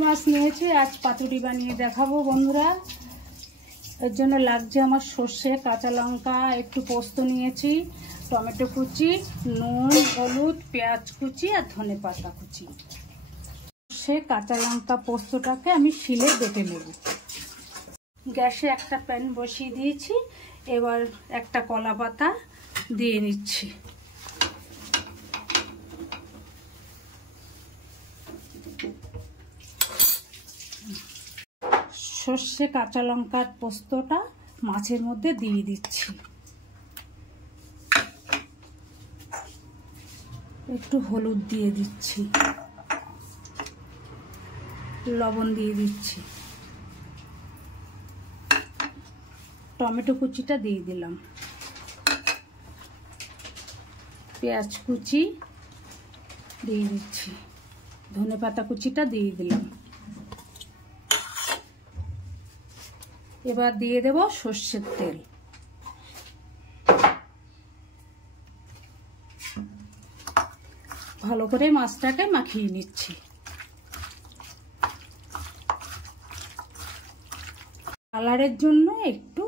মাছ নিয়েছি, আজ পাতুরি বানিয়ে দেখাবো বন্ধুরা। এর জন্য লাগছে আমার সর্ষে, কাঁচা লঙ্কা, একটু পোস্ত নিয়েছি, টমেটো কুচি, নুন, হলুদ, পেঁয়াজ কুচি আর ধনেপাতা কুচি। সর্ষে, কাঁচা লঙ্কা, পোস্তটাকে আমি শিলে বেটে নেব। গ্যাসে একটা প্যান বসিয়ে দিয়েছি, এবার একটা কলা পাতা দিয়ে নিচ্ছি। সর্ষে, কাঁচা লঙ্কার পোস্তটা মাছের মধ্যে দিয়ে দিচ্ছি। একটু হলুদ দিয়ে দিচ্ছি, লবণ দিয়ে দিচ্ছি, টমেটো কুচিটা দিয়ে দিলাম, পেঁয়াজ কুচি দিয়ে দিচ্ছি, ধনেপাতা কুচিটা দিয়ে দিলাম। এবার দিয়ে দেব সর্ষের তেল। ভালো করে মাছটাকে মাখিয়ে নিচ্ছি। কালারের জন্য একটু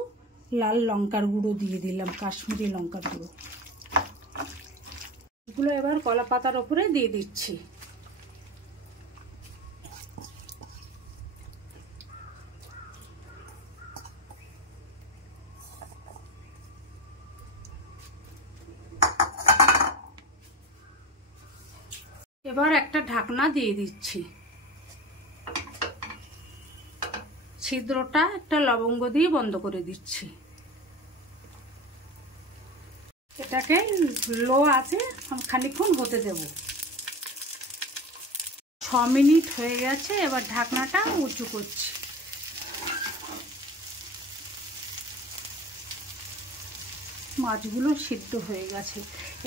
লাল লঙ্কার গুঁড়ো দিয়ে দিলাম, কাশ্মীরি লঙ্কার গুঁড়ো। এগুলো এবার কলা পাতার উপরে দিয়ে দিচ্ছি। এবার একটা ঢাকনা দিয়ে দিচ্ছি। ছিদ্রটা একটা লবঙ্গ দিয়ে বন্ধ করে দিচ্ছি। এটাকে লো আছে খানিকক্ষণ হতে দেব। 6 মিনিট হয়ে গেছে, এবার ঢাকনাটা উঁচু করছি। মাছগুলো সিদ্ধ হয়ে গেছে,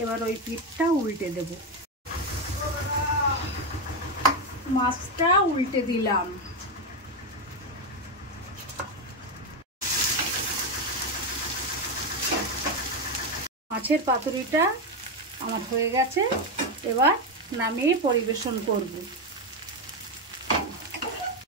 এবার ওই পিঠটা উল্টে দেব। মাছটা উল্টে দিলাম। মাছের পাতুরিটা আমার হয়ে গেছে, এবার নামিয়ে পরিবেশন করব।